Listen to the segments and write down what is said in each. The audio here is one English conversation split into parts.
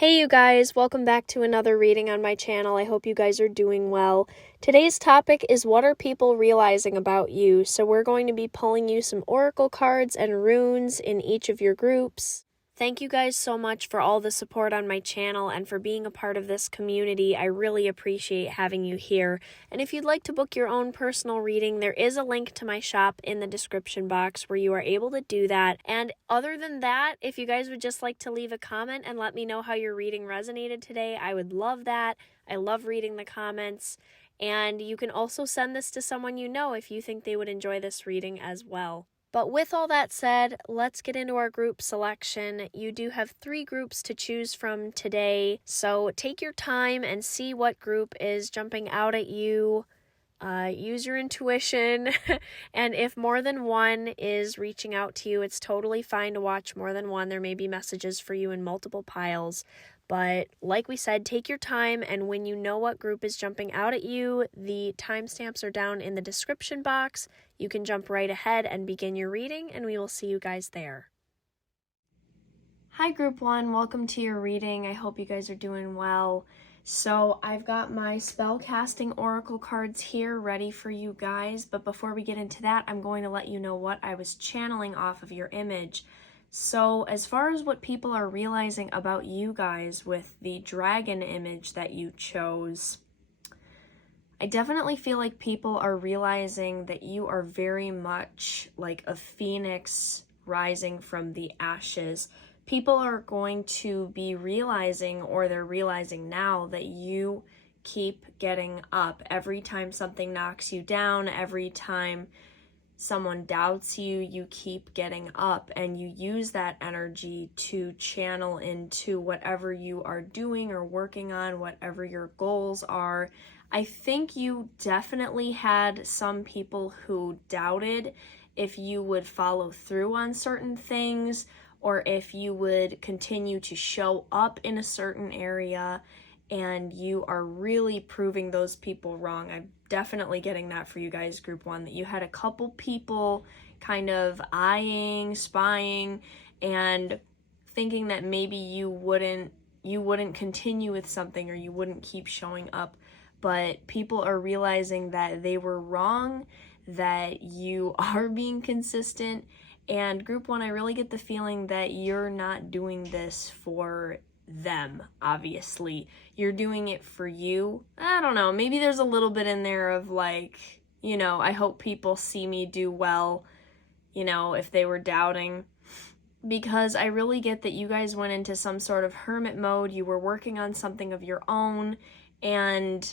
Hey you guys, welcome back to another reading on my channel. I hope you guys are doing well. Today's topic is what are people realizing about you? So we're going to be pulling you some oracle cards and runes in each of your groups. Thank you guys so much for all the support on my channel and for being a part of this community. I really appreciate having you here. And if you'd like to book your own personal reading, there is a link to my shop in the description box where you are able to do that. And other than that, if you guys would just like to leave a comment and let me know how your reading resonated today, I would love that. I love reading the comments. And you can also send this to someone you know if you think they would enjoy this reading as well. But with all that said, let's get into our group selection. You do have 3 groups to choose from today, so take your time and see what group is jumping out at you. Use your intuition, and if more than one is reaching out to you, it's totally fine to watch more than one. There may be messages for you in multiple piles. But like we said, take your time, and when you know what group is jumping out at you, the timestamps are down in the description box. You can jump right ahead and begin your reading, and we will see you guys there. Hi Group 1, welcome to your reading. I hope you guys are doing well. So I've got my spellcasting oracle cards here ready for you guys, but before we get into that, I'm going to let you know what I was channeling off of your image. So as far as what people are realizing about you guys with the dragon image that you chose, I definitely feel like people are realizing that you are very much like a phoenix rising from the ashes. People are going to be realizing, or they're realizing now, that you keep getting up. Every time something knocks you down, every time someone doubts you, you keep getting up, and you use that energy to channel into whatever you are doing or working on, whatever your goals are. I think you definitely had some people who doubted if you would follow through on certain things or if you would continue to show up in a certain area, and you are really proving those people wrong. I'm definitely getting that for you guys, Group 1, that you had a couple people kind of eyeing, spying, and thinking that maybe you wouldn't continue with something, or you wouldn't keep showing up. But people are realizing that they were wrong, that you are being consistent. And Group 1, I really get the feeling that you're not doing this for them, obviously. You're doing it for you. I don't know, maybe there's a little bit in there of like, you know, I hope people see me do well, you know, if they were doubting. Because I really get that you guys went into some sort of hermit mode. You were working on something of your own, and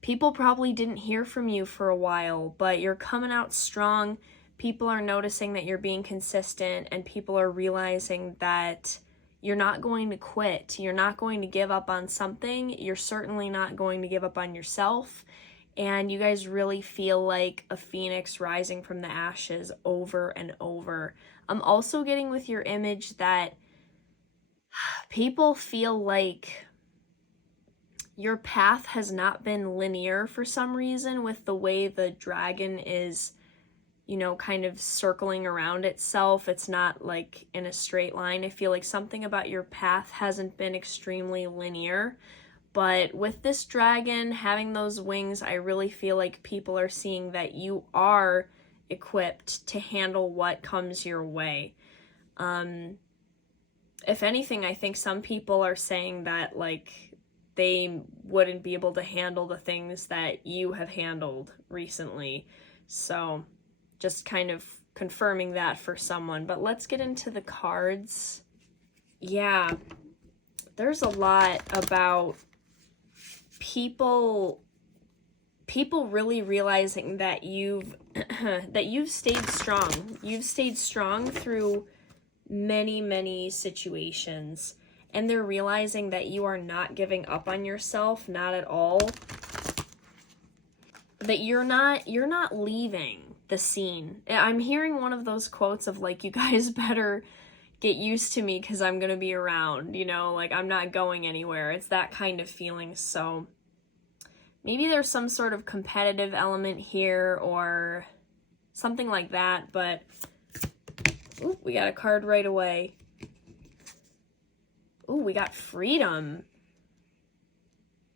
people probably didn't hear from you for a while, but you're coming out strong. People are noticing that you're being consistent, and people are realizing that you're not going to quit. You're not going to give up on something. You're certainly not going to give up on yourself. And you guys really feel like a phoenix rising from the ashes over and over. I'm also getting with your image that people feel like your path has not been linear for some reason, with the way the dragon is, you know, kind of circling around itself. It's not like in a straight line. I feel like something about your path hasn't been extremely linear. But with this dragon having those wings, I really feel like people are seeing that you are equipped to handle what comes your way. If anything, I think some people are saying that like they wouldn't be able to handle the things that you have handled recently. So just kind of confirming that for someone. But let's get into the cards. Yeah, there's a lot about people really realizing that you've stayed strong. You've stayed strong through many situations, and they're realizing that you are not giving up on yourself, not at all. That you're not leaving the scene. I'm hearing one of those quotes of like, you guys better get used to me because I'm gonna be around, you know, like I'm not going anywhere. It's that kind of feeling. So maybe there's some sort of competitive element here or something like that, but ooh, we got a card right away. Ooh, we got freedom.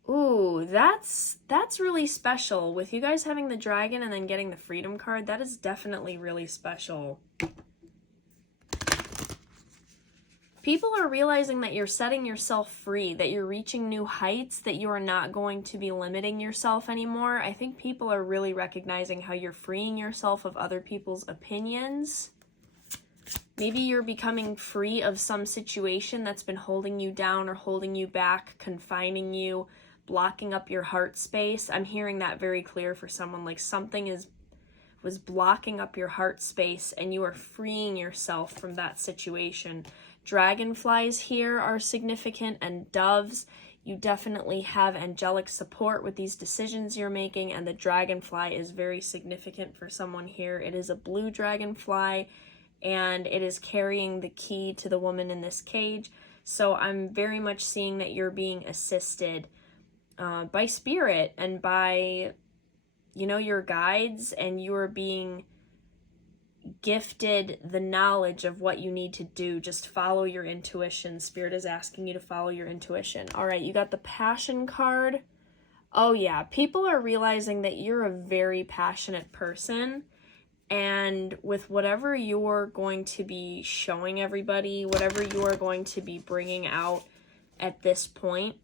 Ooh, that's really special. With you guys having the dragon and then getting the freedom card, that is definitely really special. People are realizing that you're setting yourself free, that you're reaching new heights, that you are not going to be limiting yourself anymore. I think people are really recognizing how you're freeing yourself of other people's opinions. Maybe you're becoming free of some situation that's been holding you down or holding you back, confining you, blocking up your heart space. I'm hearing that very clear for someone, like something was blocking up your heart space and you are freeing yourself from that situation. Dragonflies here are significant, and doves. You definitely have angelic support with these decisions you're making, and the dragonfly is very significant for someone here. It is a blue dragonfly, and it is carrying the key to the woman in this cage. So I'm very much seeing that you're being assisted by spirit and by, you know, your guides, and you are being gifted the knowledge of what you need to do. Just follow your intuition. Spirit is asking you to follow your intuition. All right, you got the passion card. Oh yeah, people are realizing that you're a very passionate person, and with whatever you're going to be showing everybody, whatever you are going to be bringing out at this point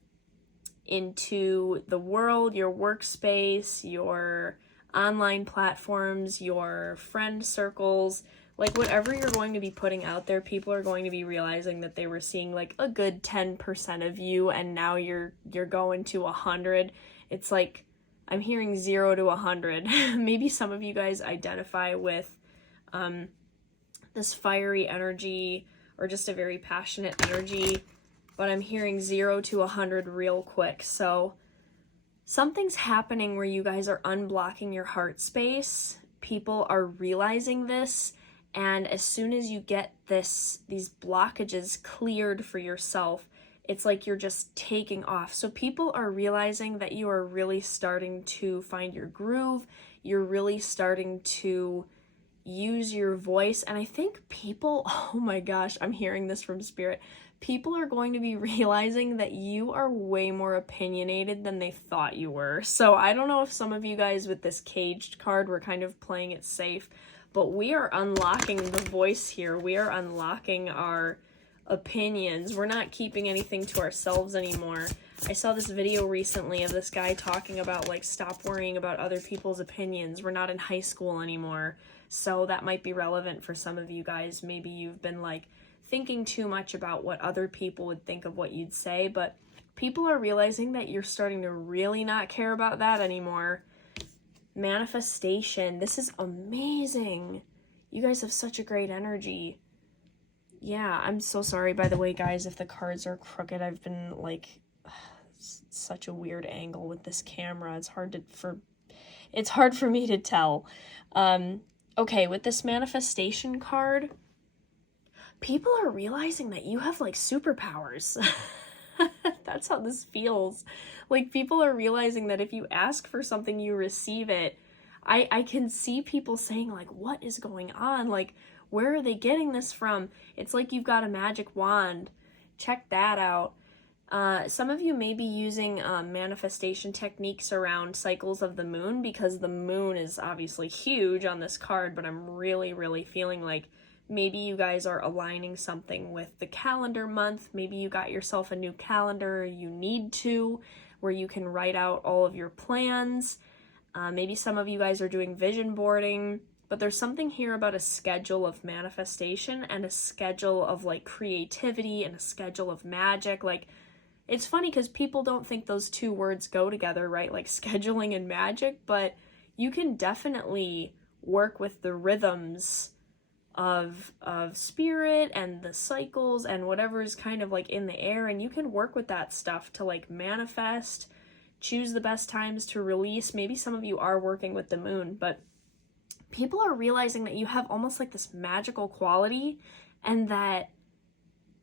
into the world, your workspace, your online platforms, your friend circles, like whatever you're going to be putting out there, people are going to be realizing that they were seeing like a good 10% of you, and now you're going to 100. It's like I'm hearing 0 to 100. Maybe some of you guys identify with this fiery energy or just a very passionate energy, but I'm hearing 0 to 100 real quick. So something's happening where you guys are unblocking your heart space. People are realizing this, and as soon as you get these blockages cleared for yourself, it's like you're just taking off. So people are realizing that you are really starting to find your groove. You're really starting to use your voice. And I think people, oh my gosh, I'm hearing this from spirit. People are going to be realizing that you are way more opinionated than they thought you were. So I don't know if some of you guys with this caged card were kind of playing it safe, but we are unlocking the voice here. We are unlocking our opinions. We're not keeping anything to ourselves anymore. I saw this video recently of this guy talking about like, stop worrying about other people's opinions. We're not in high school anymore. So that might be relevant for some of you guys. Maybe you've been like thinking too much about what other people would think of what you'd say, but people are realizing that you're starting to really not care about that anymore. Manifestation. This is amazing. You guys have such a great energy. Yeah, I'm so sorry, by the way, guys, if the cards are crooked. I've been like such a weird angle with this camera. It's hard for me to tell. Okay, with this manifestation card, people are realizing that you have like superpowers. That's how this feels. Like people are realizing that if you ask for something, you receive it. I can see people saying like, what is going on? Like, where are they getting this from? It's like you've got a magic wand. Check that out. Some of you may be using manifestation techniques around cycles of the moon, because the moon is obviously huge on this card, but I'm really, really feeling like maybe you guys are aligning something with the calendar month. Maybe you got yourself a new calendar, you need to, where you can write out all of your plans. Maybe some of you guys are doing vision boarding, but there's something here about a schedule of manifestation and a schedule of like creativity and a schedule of magic. Like, it's funny because people don't think those two words go together, right? Like scheduling and magic, but you can definitely work with the rhythms of spirit and the cycles and whatever is kind of like in the air, and you can work with that stuff to like manifest, choose the best times to release. Maybe some of you are working with the moon, but people are realizing that you have almost like this magical quality, and that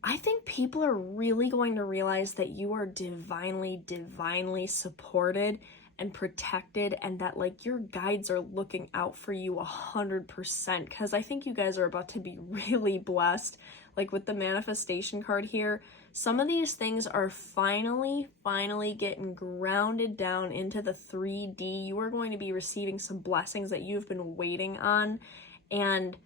I think people are really going to realize that you are divinely supported and protected, and that like your guides are looking out for you 100%, because I think you guys are about to be really blessed. Like with the manifestation card here, some of these things are finally getting grounded down into the 3D. You are going to be receiving some blessings that you've been waiting on, and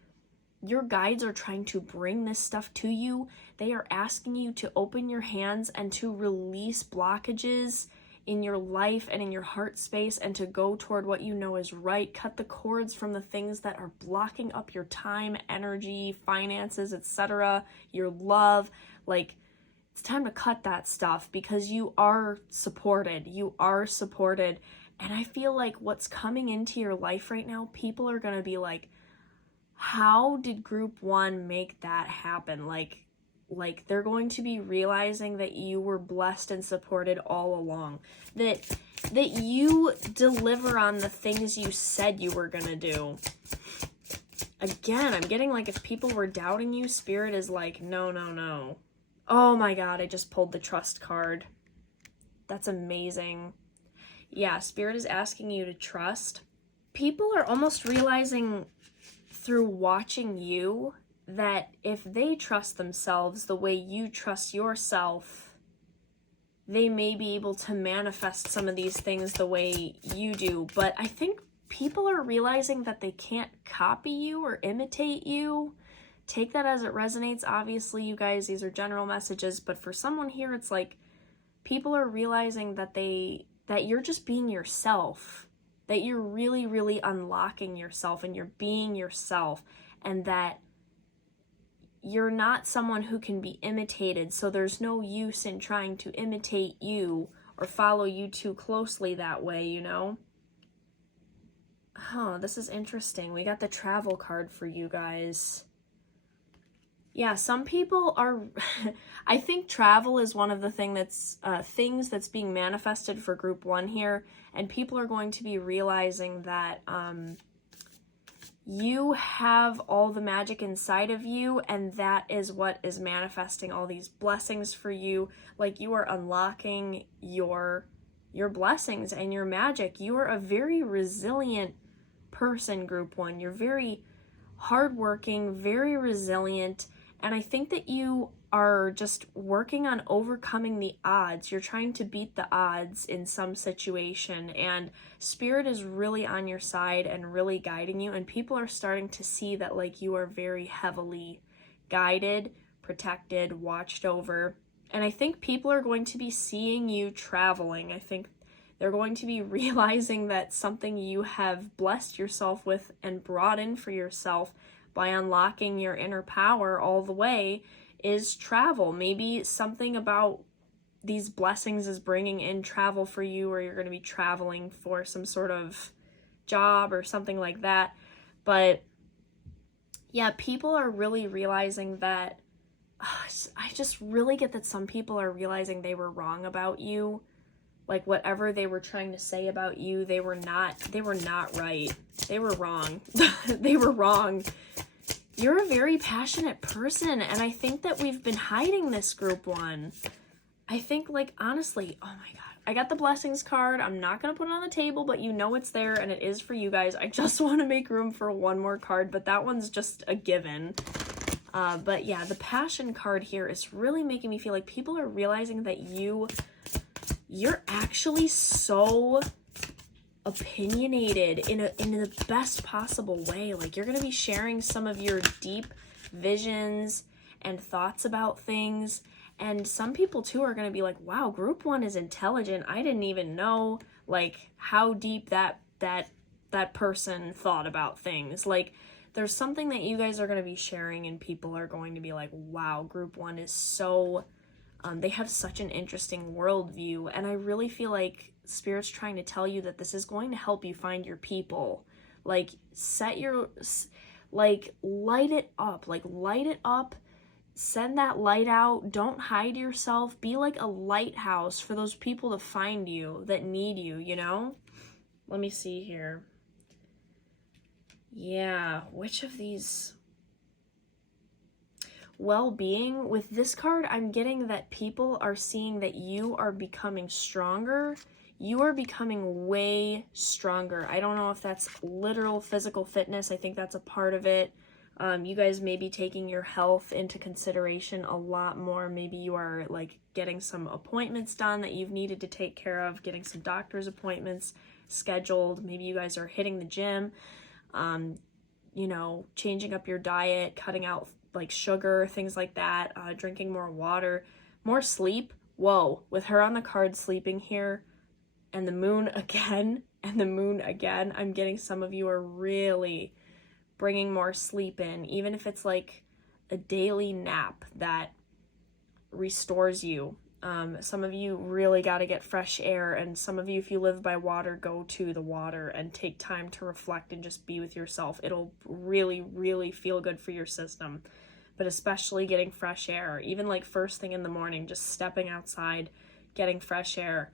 your guides are trying to bring this stuff to you. They are asking you to open your hands and to release blockages in your life and in your heart space, and to go toward what you know is right. Cut the cords from the things that are blocking up your time, energy, finances, etc., your love. Like, it's time to cut that stuff, because you are supported. You are supported. And I feel like what's coming into your life right now, people are going to be like, how did group one make that happen? Like they're going to be realizing that you were blessed and supported all along, that you deliver on the things you said you were gonna do. Again, I'm getting like, if people were doubting you, Spirit is like, no. Oh my God, I just pulled the trust card. That's amazing. Yeah, Spirit is asking you to trust. People are almost realizing through watching you that if they trust themselves the way you trust yourself, they may be able to manifest some of these things the way you do. But I think people are realizing that they can't copy you or imitate you. Take that as it resonates. Obviously, you guys, these are general messages, but for someone here, it's like people are realizing that you're just being yourself, that you're really unlocking yourself and you're being yourself, and that you're not someone who can be imitated, so there's no use in trying to imitate you or follow you too closely that way, you know? Oh, this is interesting. We got the travel card for you guys. Yeah, some people are, I think travel is one of the things that's being manifested for group one here, and people are going to be realizing that you have all the magic inside of you, and that is what is manifesting all these blessings for you. Like, you are unlocking your blessings and your magic. You are a very resilient person, group one. You're very hardworking, very resilient, and I think that you are just working on overcoming the odds. You're trying to beat the odds in some situation, and Spirit is really on your side and really guiding you, and people are starting to see that like you are very heavily guided, protected, watched over. And I think people are going to be seeing you traveling. I think they're going to be realizing that something you have blessed yourself with and brought in for yourself by unlocking your inner power all the way is travel. Maybe something about these blessings is bringing in travel for you, or you're going to be traveling for some sort of job or something like that. But yeah, people are really realizing that, I just really get that some people are realizing they were wrong about you. Like, whatever they were trying to say about you, they were not right. They were wrong. They were wrong. You're a very passionate person, and I think that we've been hiding this, group one. I think, like, honestly, oh my God, I got the blessings card. I'm not going to put it on the table, but you know it's there, and it is for you guys. I just want to make room for one more card, but that one's just a given. But yeah, the passion card here is really making me feel like people are realizing that you're actually so opinionated in the best possible way. Like, you're going to be sharing some of your deep visions and thoughts about things, and some people too are going to be like, wow, group one is intelligent. I didn't even know like how deep that person thought about things. Like, there's something that you guys are going to be sharing, and people are going to be like, wow, group one is so they have such an interesting worldview. And I really feel like Spirit's trying to tell you that this is going to help you find your people. Like, light it up, send that light out. Don't hide yourself. Be like a lighthouse for those people to find you that need you, you know? Let me see here. Yeah, which of these? Well-being. With this card, I'm getting that people are seeing that you are becoming stronger. you are becoming way stronger. I don't know if that's literal physical fitness. I think that's a part of it. You guys may be taking your health into consideration a lot more. Maybe you are like getting some appointments done that you've needed to take care of, getting some doctor's appointments scheduled. Maybe you guys are hitting the gym, you know, changing up your diet, cutting out like sugar, things like that, drinking more water, more sleep. Whoa, with her on the card sleeping here, and the moon again, and the moon again, I'm getting some of you are really bringing more sleep in, even if it's like a daily nap that restores you. Some of you really got to get fresh air, and some of you, if you live by water, go to the water and take time to reflect and just be with yourself. It'll really, really feel good for your system, but especially getting fresh air, even like first thing in the morning, just stepping outside, getting fresh air.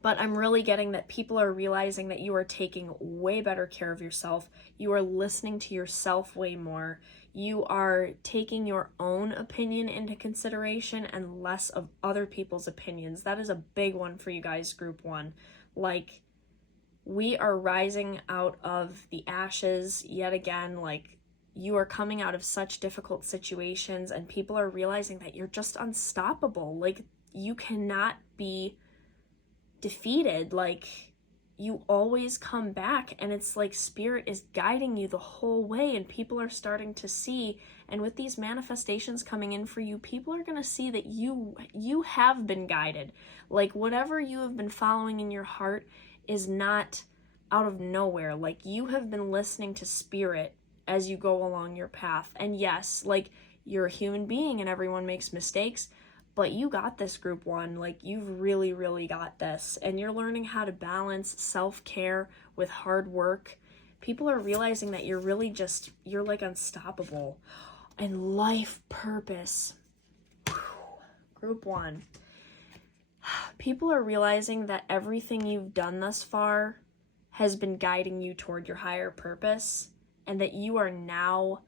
But I'm really getting that people are realizing that you are taking way better care of yourself. You are listening to yourself way more. You are taking your own opinion into consideration and less of other people's opinions. That is a big one for you guys, group one. Like, we are rising out of the ashes yet again. Like, you are coming out of such difficult situations, and people are realizing that you're just unstoppable. Like, you cannot be defeated. Like, you always come back, and it's like spirit is guiding you the whole way, and people are starting to see. And with these manifestations coming in for you, people are going to see that you have been guided. Like, whatever you have been following in your heart is not out of nowhere. Like, you have been listening to spirit as you go along your path. And yes, like, you're a human being and everyone makes mistakes, but you got this, group one. Like, you've really, really got this. And you're learning how to balance self-care with hard work. People are realizing that you're really just, you're like unstoppable. And life purpose. Whew. Group one. People are realizing that everything you've done thus far has been guiding you toward your higher purpose, and that you are now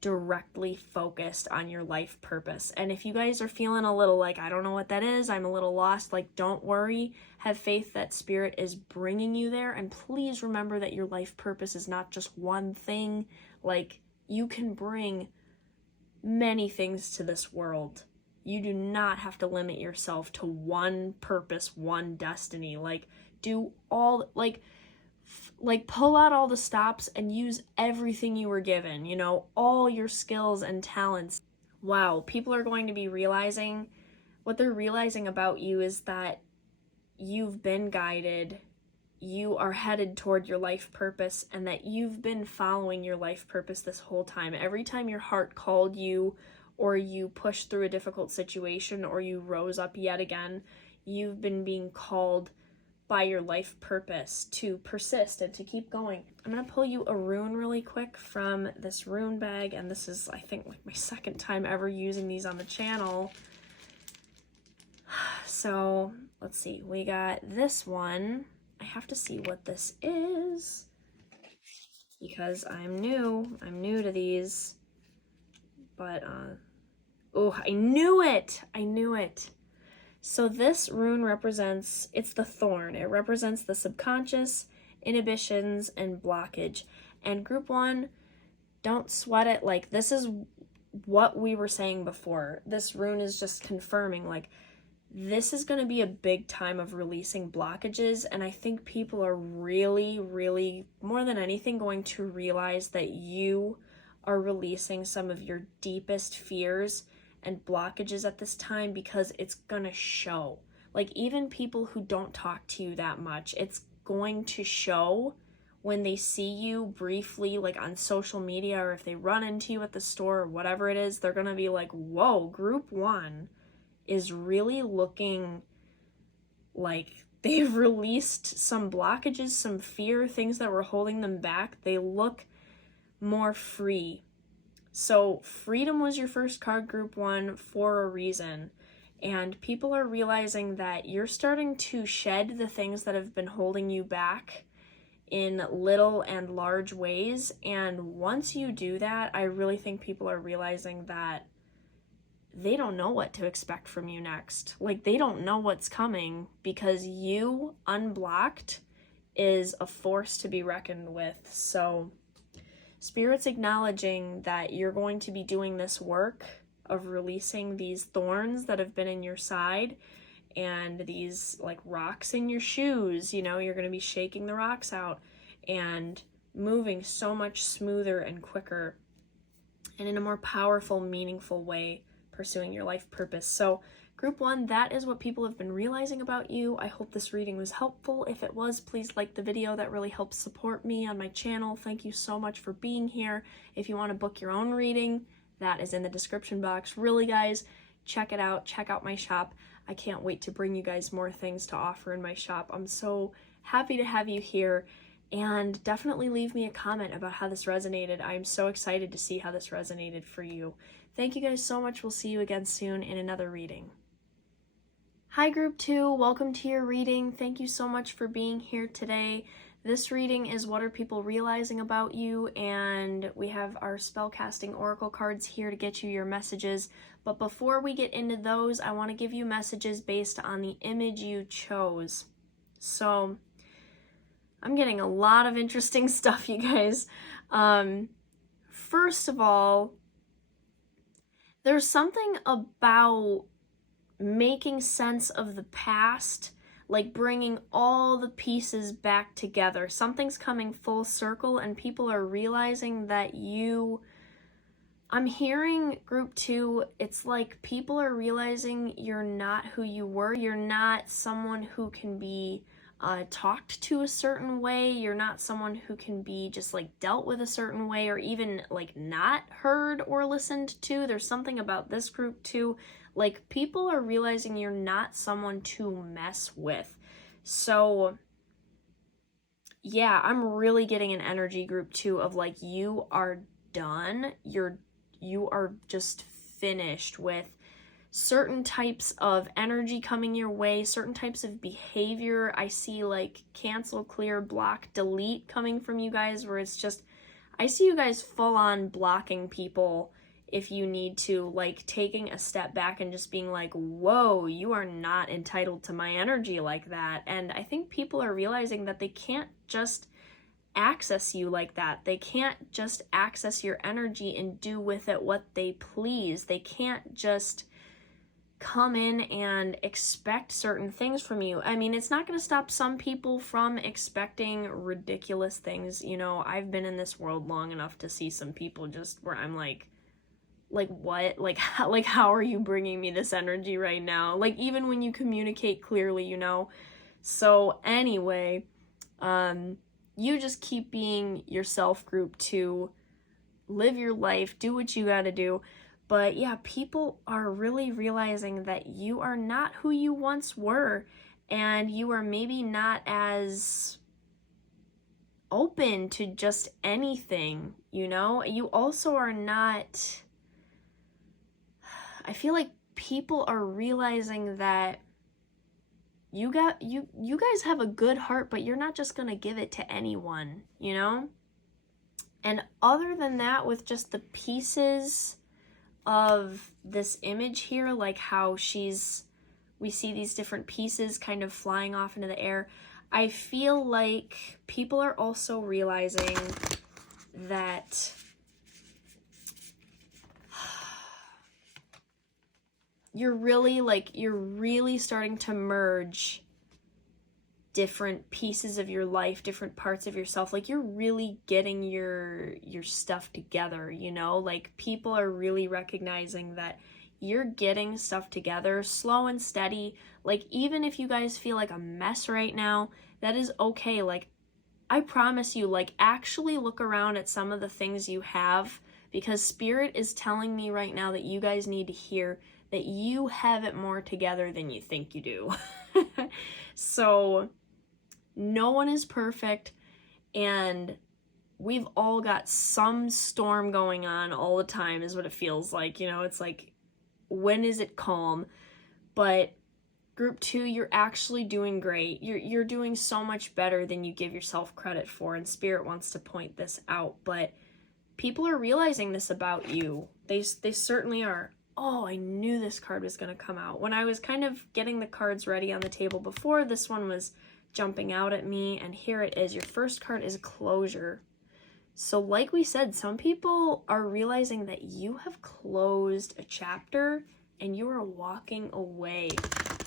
directly focused on your life purpose. And if you guys are feeling a little like, I don't know what that is, I'm a little lost, like, don't worry. Have faith that spirit is bringing you there. And please remember that your life purpose is not just one thing. Like, you can bring many things to this world. You do not have to limit yourself to one purpose, one destiny. Like, do all, like pull out all the stops and use everything you were given, you know, all your skills and talents. Wow, people are going to be realizing, what they're realizing about you is that you've been guided, you are headed toward your life purpose, and that you've been following your life purpose this whole time. Every time your heart called you, or you pushed through a difficult situation, or you rose up yet again, you've been being called by your life purpose to persist and to keep going. I'm going to pull you a rune really quick from this rune bag, and this is, I think, like my second time ever using these on the channel. So let's see, we got this one. I have to see what this is because I'm new to these, but oh, I knew it. So this rune represents, it's the thorn. It represents the subconscious, inhibitions, and blockage. And group one, don't sweat it. Like, this is what we were saying before. This rune is just confirming, like, this is going to be a big time of releasing blockages. And I think people are really, really, more than anything, going to realize that you are releasing some of your deepest fears and blockages at this time, because it's gonna show. Like, even people who don't talk to you that much, it's going to show when they see you briefly, like on social media, or if they run into you at the store or whatever it is. They're gonna be like, whoa, group one is really looking like they've released some blockages, some fear, things that were holding them back. They look more free. So freedom was your first card, group one, for a reason. And people are realizing that you're starting to shed the things that have been holding you back in little and large ways. And once you do that, I really think people are realizing that they don't know what to expect from you next. Like, they don't know what's coming, because you, unblocked, is a force to be reckoned with. So Spirit's acknowledging that you're going to be doing this work of releasing these thorns that have been in your side and these like rocks in your shoes. You know, you're going to be shaking the rocks out and moving so much smoother and quicker and in a more powerful, meaningful way, pursuing your life purpose. So Group 1, that is what people have been realizing about you. I hope this reading was helpful. If it was, please like the video. That really helps support me on my channel. Thank you so much for being here. If you want to book your own reading, that is in the description box. Really, guys, check it out. Check out my shop. I can't wait to bring you guys more things to offer in my shop. I'm so happy to have you here. And definitely leave me a comment about how this resonated. I'm so excited to see how this resonated for you. Thank you guys so much. We'll see you again soon in another reading. Hi Group 2, welcome to your reading. Thank you so much for being here today. This reading is What Are People Realizing About You? And we have our spellcasting oracle cards here to get you your messages. But before we get into those, I want to give you messages based on the image you chose. So I'm getting a lot of interesting stuff, you guys. First of all, there's something about making sense of the past, like bringing all the pieces back together. Something's coming full circle and people are realizing that I'm hearing Group 2, it's like people are realizing you're not who you were. You're not someone who can be talked to a certain way. You're not someone who can be just like dealt with a certain way, or even like not heard or listened to. There's something about this Group 2, like people are realizing you're not someone to mess with. So yeah, I'm really getting an energy, Group 2, of like you are done. You are just finished with certain types of energy coming your way, certain types of behavior. I see like cancel, clear, block, delete coming from you guys, where it's just, I see you guys full on blocking people if you need to, like taking a step back and just being like, whoa, you are not entitled to my energy like that. And I think people are realizing that they can't just access you like that. They can't just access your energy and do with it what they please. They can't just come in and expect certain things from you. I mean, it's not going to stop some people from expecting ridiculous things. You know, I've been in this world long enough to see some people just where I'm like what? Like how are you bringing me this energy right now? Like, even when you communicate clearly, you know? So anyway, you just keep being yourself, Group 2. Live your life, do what you gotta do. But yeah, people are really realizing that you are not who you once were, and you are maybe not as open to just anything, you know? You also are not, I feel like people are realizing that you guys have a good heart, but you're not just gonna give it to anyone, you know? And other than that, with just the pieces of this image here, like how we see these different pieces kind of flying off into the air, I feel like people are also realizing that you're really starting to merge different pieces of your life, different parts of yourself. Like, you're really getting your stuff together, you know? Like, people are really recognizing that you're getting stuff together slow and steady. Like, even if you guys feel like a mess right now, that is okay. Like, I promise you, like, actually look around at some of the things you have, because Spirit is telling me right now that you guys need to hear that you have it more together than you think you do. So no one is perfect, and we've all got some storm going on all the time, is what it feels like. You know, it's like, when is it calm? But Group 2, you're actually doing great. You're doing so much better than you give yourself credit for, and Spirit wants to point this out. But people are realizing this about you. They certainly are. oh, I knew this card was going to come out. When I was kind of getting the cards ready on the table before, this one was jumping out at me, and here it is. Your first card is closure. So like we said, some people are realizing that you have closed a chapter and you are walking away.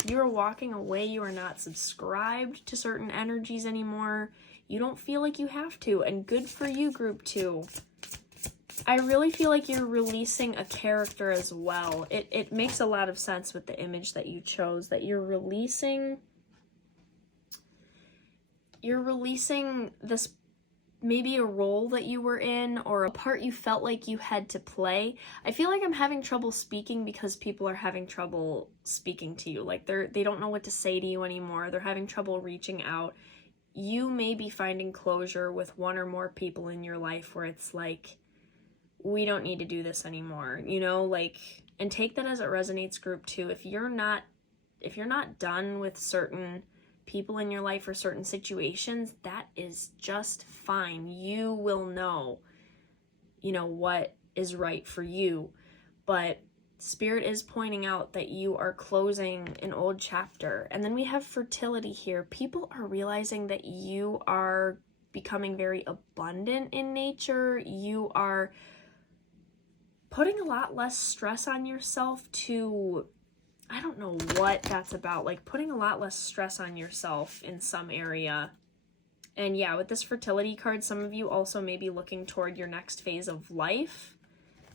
You are walking away. You are not subscribed to certain energies anymore. You don't feel like you have to, and good for you, group 2. I really feel like you're releasing a character as well. It makes a lot of sense with the image that you chose, that you're releasing this, maybe a role that you were in or a part you felt like you had to play. I feel like I'm having trouble speaking because people are having trouble speaking to you. Like they don't know what to say to you anymore. They're having trouble reaching out. You may be finding closure with one or more people in your life where it's like, we don't need to do this anymore, you know, like, and take that as it resonates, group 2. If you're not done with certain people in your life or certain situations, that is just fine. You will know, you know, what is right for you. But Spirit is pointing out that you are closing an old chapter. And then we have fertility here. People are realizing that you are becoming very abundant in nature. You are putting a lot less stress on yourself to, I don't know what that's about, like putting a lot less stress on yourself in some area. And yeah, with this fertility card, some of you also may be looking toward your next phase of life,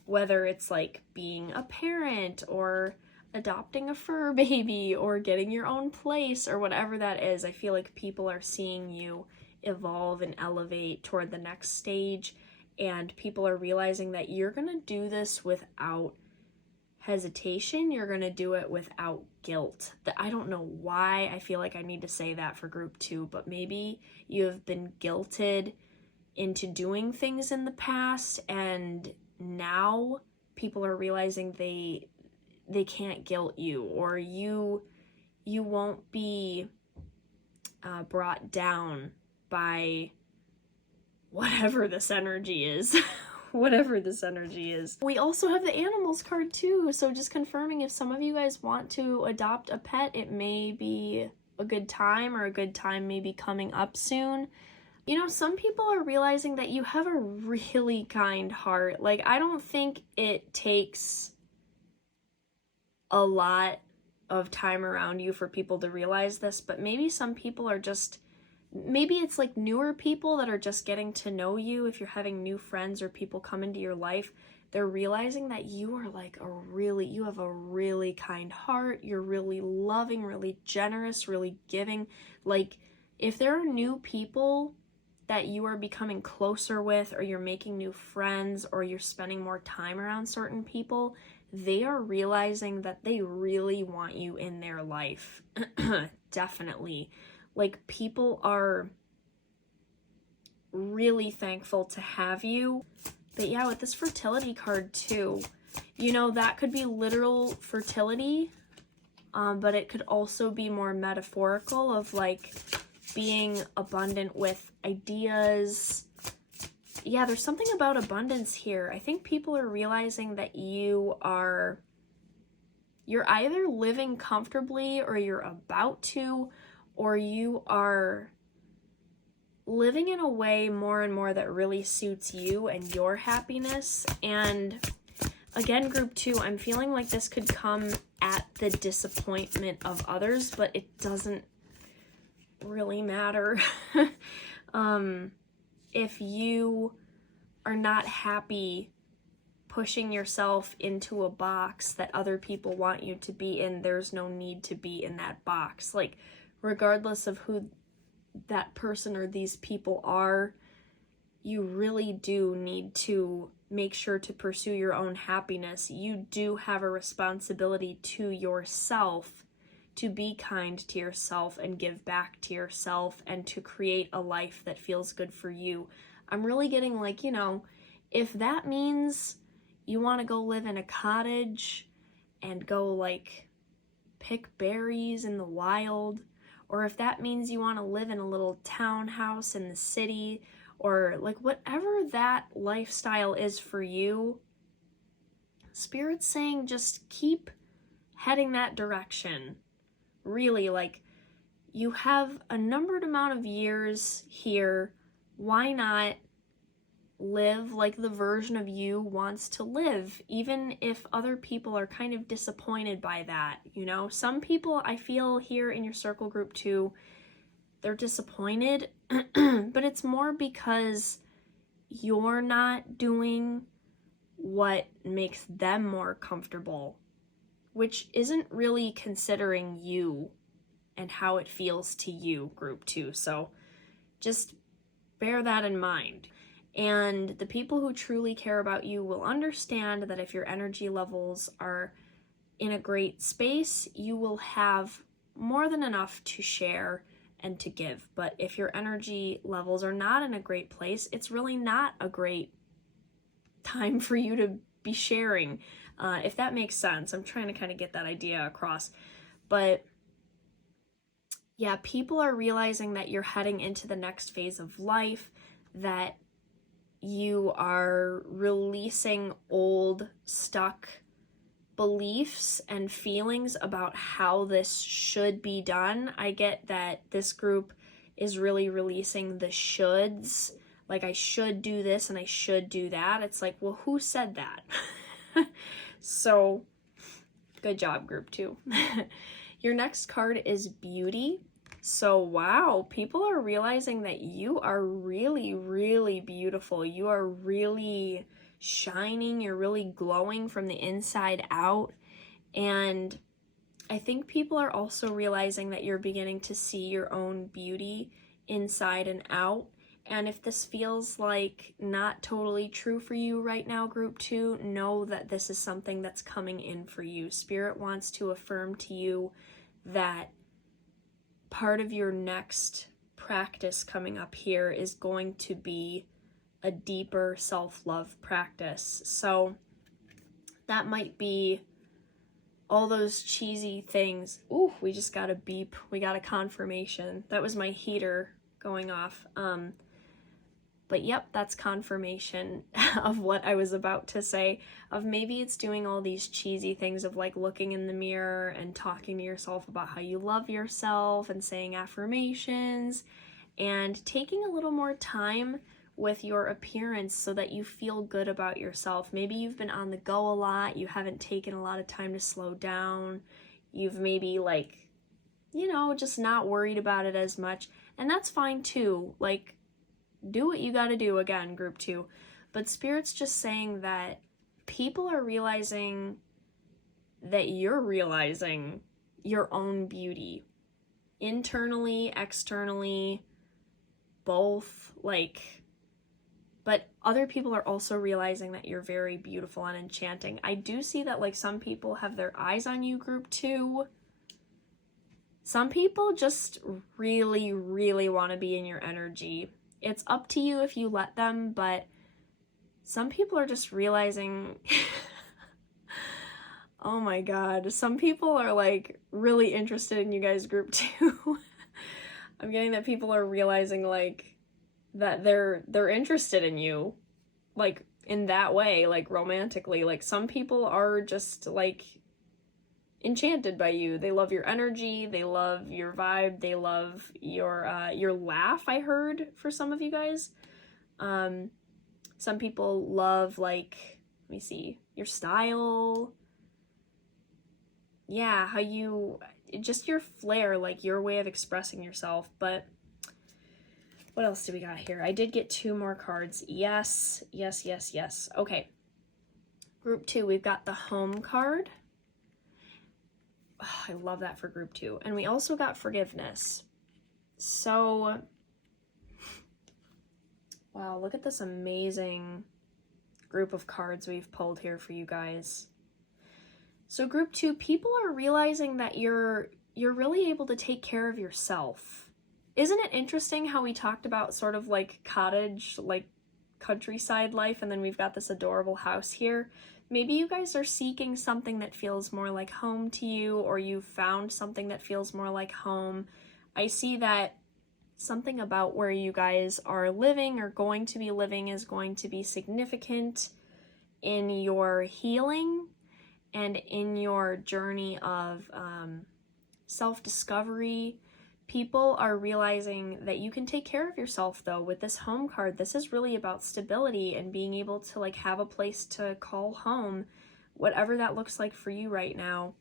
whether it's like being a parent or adopting a fur baby or getting your own place or whatever that is. I feel like people are seeing you evolve and elevate toward the next stage. And people are realizing that you're going to do this without hesitation. You're going to do it without guilt. I don't know why I feel like I need to say that for group 2, but maybe you have been guilted into doing things in the past, and now people are realizing they can't guilt you, or you won't be brought down by whatever this energy is. Whatever this energy is. We also have the animals card too, so just confirming if some of you guys want to adopt a pet, it may be a good time, or a good time may be coming up soon. You know, some people are realizing that you have a really kind heart. Like, I don't think it takes a lot of time around you for people to realize this, but maybe some people are just, maybe it's like newer people that are just getting to know you. If you're having new friends or people come into your life, they're realizing that you are like you have a really kind heart. You're really loving, really generous, really giving. Like, if there are new people that you are becoming closer with, or you're making new friends, or you're spending more time around certain people, they are realizing that they really want you in their life. Definitely. Like, people are really thankful to have you. But yeah, with this fertility card too, you know, that could be literal fertility, but it could also be more metaphorical of like being abundant with ideas. Yeah, there's something about abundance here. I think people are realizing that you're either living comfortably, or you're about to, or you are living in a way more and more that really suits you and your happiness. And again, group 2, I'm feeling like this could come at the disappointment of others, but it doesn't really matter. If you are not happy pushing yourself into a box that other people want you to be in, there's no need to be in that box. Like, regardless of who that person or these people are, you really do need to make sure to pursue your own happiness. You do have a responsibility to yourself to be kind to yourself and give back to yourself, and to create a life that feels good for you. I'm really getting like, you know, if that means you want to go live in a cottage and go like pick berries in the wild, or if that means you want to live in a little townhouse in the city, or like whatever that lifestyle is for you, Spirit's saying just keep heading that direction. Really, like, you have a numbered amount of years here. Why not live like the version of you wants to live, even if other people are kind of disappointed by that, you know? Some people, I feel here in your circle group too, they're disappointed, but it's more because you're not doing what makes them more comfortable, which isn't really considering you and how it feels to you, group two. So just bear that in mind. And the people who truly care about you will understand that if your energy levels are in a great space, you will have more than enough to share and to give. But if your energy levels are not in a great place, it's really not a great time for you to be sharing, if that makes sense. I'm trying to kind of get that idea across. But yeah, people are realizing that you're heading into the next phase of life, that you are releasing old, stuck beliefs and feelings about how this should be done. I get that this group is really releasing the shoulds, like I should do this and I should do that. It's like, well, who said that? So, good job, group two. Your next card is Beauty. So, wow, people are realizing that you are really, really beautiful. You are really shining. You're really glowing from the inside out. And I think people are also realizing that you're beginning to see your own beauty inside and out. And if this feels like not totally true for you right now, group two, know that this is something that's coming in for you. Spirit wants to affirm to you that part of your next practice coming up here is going to be a deeper self-love practice. So that might be all those cheesy things. Ooh, we just got a beep. We got a confirmation. That was my heater going off. But yep, that's confirmation of what I was about to say, of maybe it's doing all these cheesy things of like looking in the mirror and talking to yourself about how you love yourself and saying affirmations and taking a little more time with your appearance so that you feel good about yourself. Maybe you've been on the go a lot, you haven't taken a lot of time to slow down, you've maybe like, you know, just not worried about it as much, and that's fine too. Like, do what you gotta do, again, group two. But Spirit's just saying that people are realizing that you're realizing your own beauty. Internally, externally, both, like, but other people are also realizing that you're very beautiful and enchanting. I do see that, like, some people have their eyes on you, group two. Some people just really, really want to be in your energy. It's up to you if you let them, but some people are just realizing, oh my god, some people are like really interested in you guys, group two. I'm getting that people are realizing like that they're interested in you, like in that way, like romantically. Like some people are just like enchanted by you. They love your energy, they love your vibe, they love your laugh, I heard, for some of you guys. Some people love, like, let me see, your style. Yeah, how you, just your flair, like your way of expressing yourself. But what else do we got here? I did get 2 more cards. Yes, yes, yes, yes. Okay. Group 2, we've got the Home card. Oh, I love that for group 2. And we also got Forgiveness. So, wow, look at this amazing group of cards we've pulled here for you guys. So group 2, people are realizing that you're really able to take care of yourself. Isn't it interesting how we talked about sort of like cottage, like countryside life, and then we've got this adorable house here? Maybe you guys are seeking something that feels more like home to you, or you've found something that feels more like home. I see that something about where you guys are living or going to be living is going to be significant, in your healing and in your journey of self-discovery. People are realizing that you can take care of yourself, though. With this home card, this is really about stability and being able to like have a place to call home, whatever that looks like for you right now.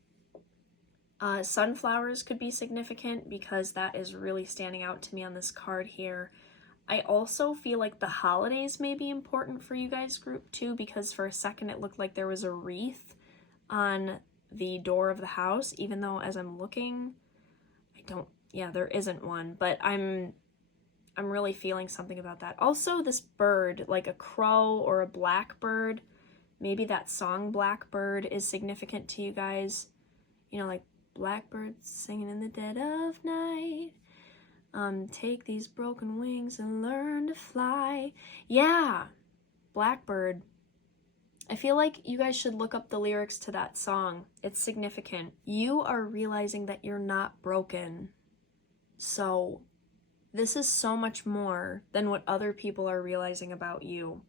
Sunflowers could be significant because that is really standing out to me on this card here. I also feel like the holidays may be important for you guys group too, because for a second it looked like there was a wreath on the door of the house, even though as I'm looking, there isn't one, but I'm really feeling something about that. Also, this bird, like a crow or a blackbird, maybe that song Blackbird is significant to you guys. You know, like blackbirds singing in the dead of night. Take these broken wings and learn to fly. Yeah, Blackbird. I feel like you guys should look up the lyrics to that song. It's significant. You are realizing that you're not broken. So this is so much more than what other people are realizing about you.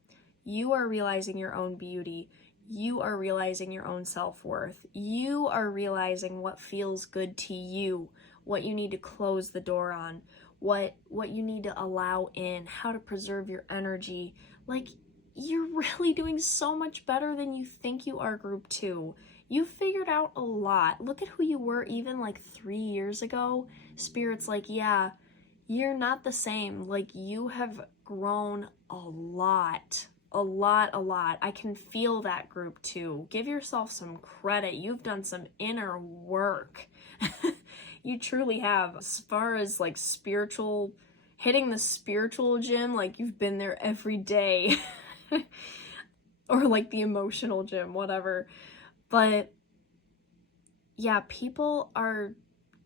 You are realizing your own beauty. You are realizing your own self-worth. You are realizing what feels good to you, what you need to close the door on, what you need to allow in, how to preserve your energy. Like, you're really doing so much better than you think you are, group 2. You figured out a lot. Look at who you were even like 3 years ago. Spirit's like, yeah, you're not the same. Like, you have grown a lot. A lot. I can feel that, group 2. Give yourself some credit. You've done some inner work. You truly have. As far as like spiritual, hitting the spiritual gym, like you've been there every day. Or like the emotional gym, whatever. But yeah,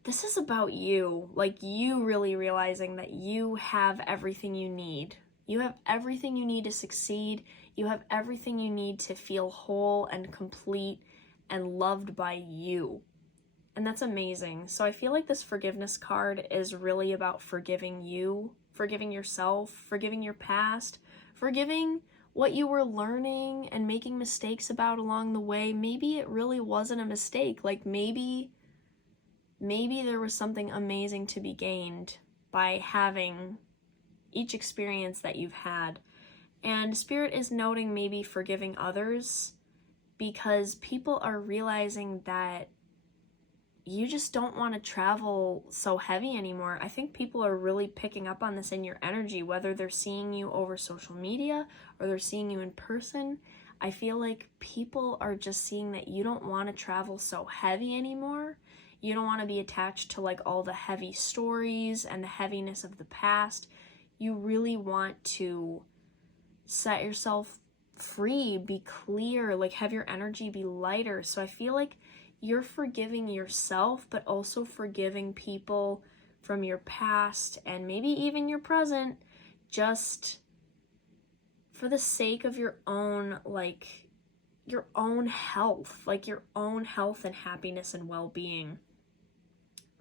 this is about you. Like, you really realizing that you have everything you need. You have everything you need to succeed. You have everything you need to feel whole and complete and loved by you. And that's amazing. So I feel like this forgiveness card is really about forgiving you, forgiving yourself, forgiving your past, forgiving what you were learning and making mistakes about along the way. Maybe it really wasn't a mistake. Like, maybe there was something amazing to be gained by having each experience that you've had. And Spirit is noting maybe forgiving others because people are realizing that you just don't want to travel so heavy anymore. I think people are really picking up on this in your energy, whether they're seeing you over social media or they're seeing you in person. I feel like people are just seeing that you don't want to travel so heavy anymore. You don't want to be attached to like all the heavy stories and the heaviness of the past. You really want to set yourself free, be clear, like have your energy be lighter. So I feel like you're forgiving yourself, but also forgiving people from your past and maybe even your present, just for the sake of your own, like, your own health, like your own health and happiness and well-being.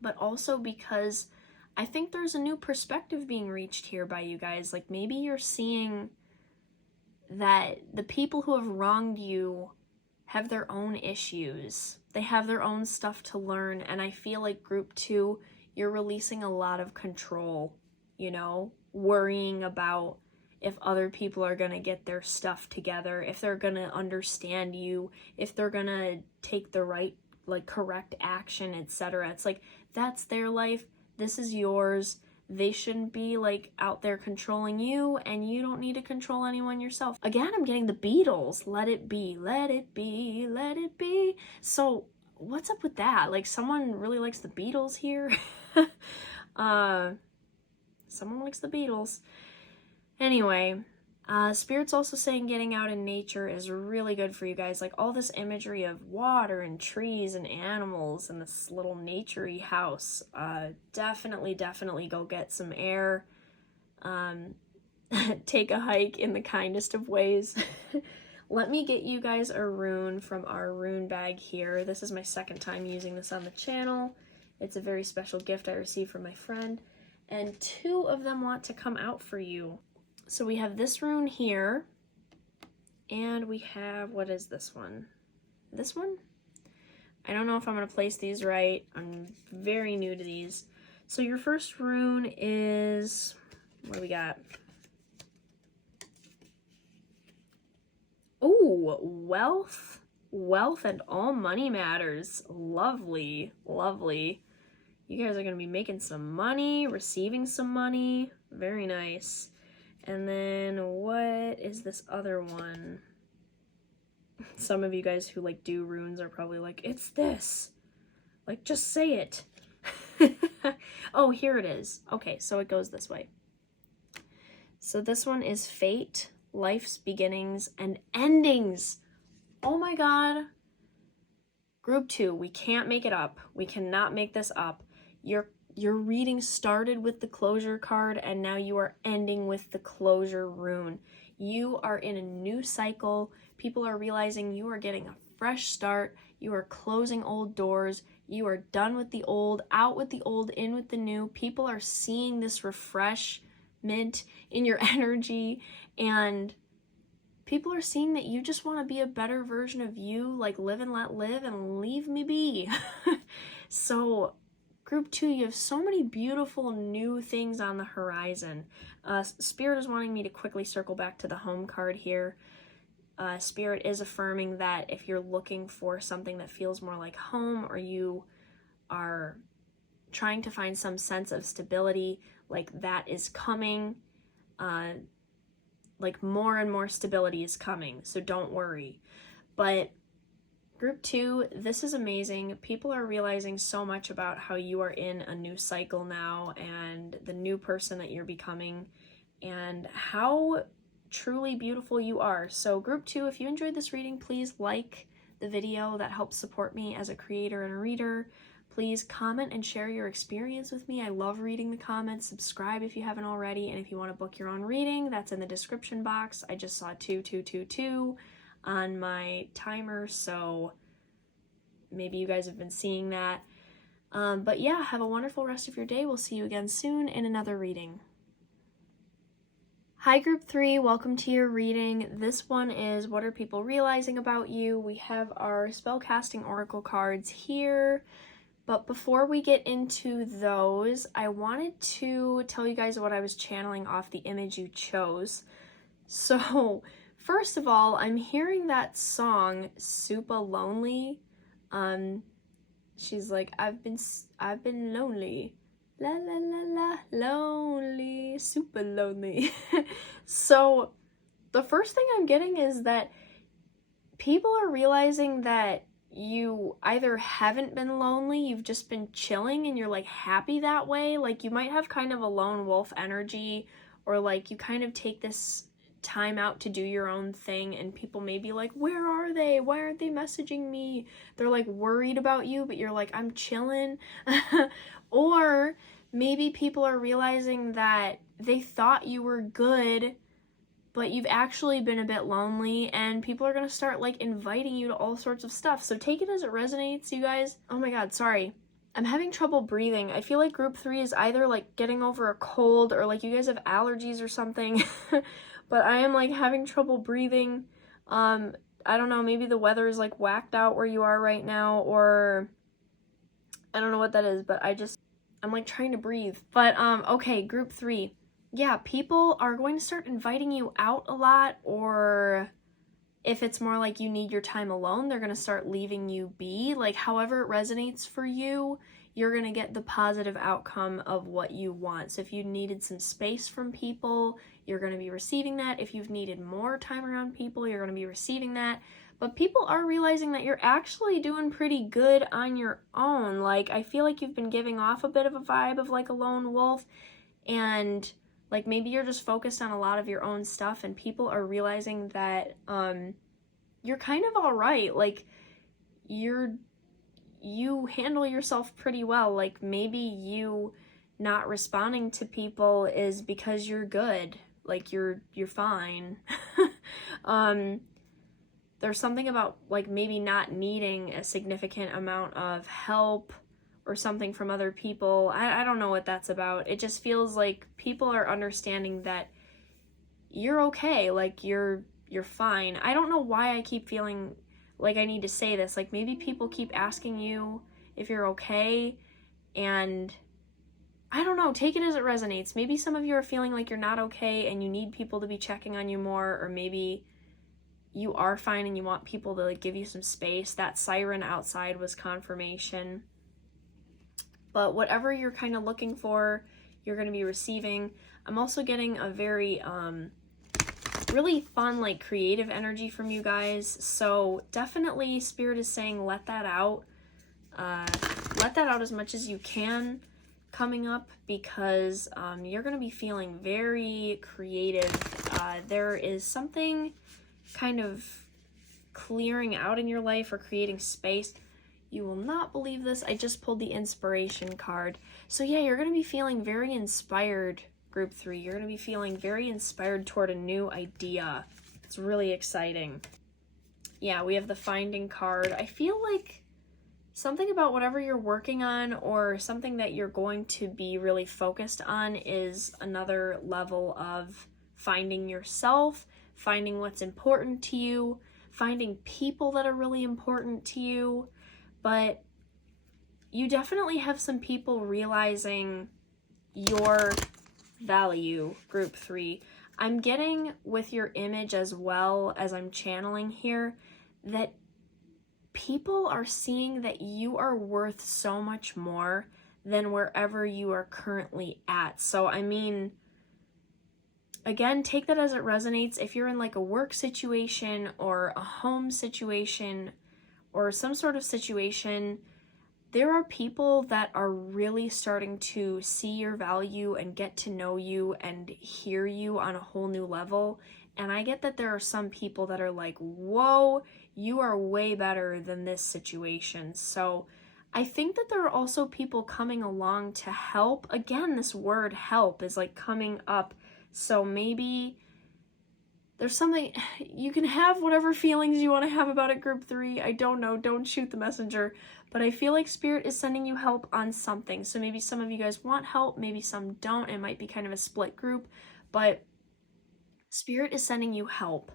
But also because I think there's a new perspective being reached here by you guys. Like, maybe you're seeing that the people who have wronged you have their own issues. They have their own stuff to learn. And I feel like group 2, you're releasing a lot of control, you know, worrying about if other people are going to get their stuff together, if they're going to understand you, if they're going to take the right, like, correct action, etc. It's like, that's their life. This is yours. They shouldn't be like out there controlling you, and you don't need to control anyone yourself. Again, I'm getting the Beatles. Let it be, let it be, let it be. So what's up with that? Like, someone really likes the Beatles here. Someone likes the Beatles. Anyway, Spirit's also saying getting out in nature is really good for you guys. Like, all this imagery of water and trees and animals and this little naturey house. Definitely go get some air. Take a hike in the kindest of ways. Let me get you guys a rune from our rune bag here. This is my second time using this on the channel. It's a very special gift I received from my friend. And 2 of them want to come out for you. So we have this rune here, And we have, what is this one? This one? I don't know if I'm going to place these right. I'm very new to these. So your first rune is, what do we got? Oh, wealth. Wealth and all money matters. Lovely, lovely. You guys are going to be making some money, receiving some money. Very nice. And then what is this other one? Some of you guys who like do runes are probably like, it's this. Like, just say it. Oh, here it is. Okay, so it goes this way. So this one is fate, life's beginnings and endings. Oh my God. Group 2, we can't make it up. We cannot make this up. Your reading started with the closure card and now you are ending with the closure rune. You are in a new cycle. People are realizing you are getting a fresh start. You are closing old doors. You are done with the old, out with the old, in with the new. People are seeing this refreshment in your energy, and people are seeing that you just want to be a better version of you, like live and let live and leave me be. So Group 2, you have so many beautiful new things on the horizon. Spirit is wanting me to quickly circle back to the home card here. Spirit is affirming that if you're looking for something that feels more like home, or you are trying to find some sense of stability, like that is coming. Like more and more stability is coming, so don't worry. But Group 2, this is amazing. People are realizing so much about how you are in a new cycle now and the new person that you're becoming and how truly beautiful you are. So Group 2, if you enjoyed this reading, please like the video. That helps support me as a creator and a reader. Please comment and share your experience with me. I love reading the comments. Subscribe if you haven't already. And if you want to book your own reading, that's in the description box. I just saw 2222 on my timer, so maybe you guys have been seeing that. But yeah, have a wonderful rest of your day. We'll see you again soon in another reading. Hi Group 3, welcome to your reading. This one is what are people realizing about you? We have our spellcasting oracle cards here. But before we get into those, I wanted to tell you guys what I was channeling off the image you chose. So, first of all, I'm hearing that song, Super Lonely. She's like, I've been lonely. La la la la, lonely, super lonely. So, the first thing I'm getting is that people are realizing that you either haven't been lonely, you've just been chilling and you're like happy that way. Like you might have kind of a lone wolf energy, or like you kind of take this time out to do your own thing and people may be like, where are they? Why aren't they messaging me? They're like worried about you, but you're like, I'm chilling. Or maybe people are realizing that they thought you were good, but you've actually been a bit lonely, and people are going to start like inviting you to all sorts of stuff. So take it as it resonates, you guys. Oh my God, sorry. I'm having trouble breathing. I feel like Group 3 is either like getting over a cold or like you guys have allergies or something. But I am like having trouble breathing. I don't know, maybe the weather is like whacked out where you are right now, or I don't know what that is, but I'm like trying to breathe. But okay, Group 3. Yeah, people are going to start inviting you out a lot, or if it's more like you need your time alone, they're going to start leaving you be. Like however it resonates for you, you're going to get the positive outcome of what you want. So if you needed some space from people, you're going to be receiving that. If you've needed more time around people, you're going to be receiving that. But people are realizing that you're actually doing pretty good on your own. Like I feel like you've been giving off a bit of a vibe of like a lone wolf, and like maybe you're just focused on a lot of your own stuff, and people are realizing that you're kind of all right. Like you handle yourself pretty well. Like maybe you not responding to people is because you're good. Like you're fine. There's something about like maybe not needing a significant amount of help or something from other people. I don't know what that's about. It just feels like people are understanding that you're okay. Like you're you're fine. I don't know why I keep feeling like I need to say this. Like, maybe people keep asking you if you're okay, and I don't know, take it as it resonates. Maybe some of you are feeling like you're not okay and you need people to be checking on you more, or maybe you are fine and you want people to like give you some space. That siren outside was confirmation. But whatever you're kind of looking for, you're going to be receiving. I'm also getting a very really fun, like, creative energy from you guys. So definitely Spirit is saying let that out. Let that out as much as you can coming up, because you're going to be feeling very creative. There is something kind of clearing out in your life or creating space. You will not believe this. I just pulled the inspiration card. So yeah, you're going to be feeling very inspired, group 3. You're going to be feeling very inspired toward a new idea. It's really exciting. Yeah, we have the finding card. I feel like something about whatever you're working on or something that you're going to be really focused on is another level of finding yourself, finding what's important to you, finding people that are really important to you. But you definitely have some people realizing your value, group 3. I'm getting with your image as well as I'm channeling here that people are seeing that you are worth so much more than wherever you are currently at. So, I mean, again, take that as it resonates. If you're in like a work situation or a home situation or some sort of situation, there are people that are really starting to see your value and get to know you and hear you on a whole new level. And I get that there are some people that are like, whoa, you are way better than this situation. So I think that there are also people coming along to help. Again, this word help is like coming up. So maybe there's something, you can have whatever feelings you want to have about it, group 3. I don't know, don't shoot the messenger. But I feel like Spirit is sending you help on something. So maybe some of you guys want help, maybe some don't. It might be kind of a split group. But Spirit is sending you help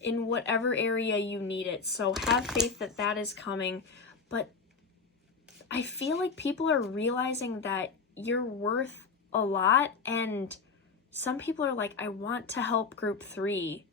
in whatever area you need it. So have faith that that is coming. But I feel like people are realizing that you're worth a lot, and some people are like, I want to help group 3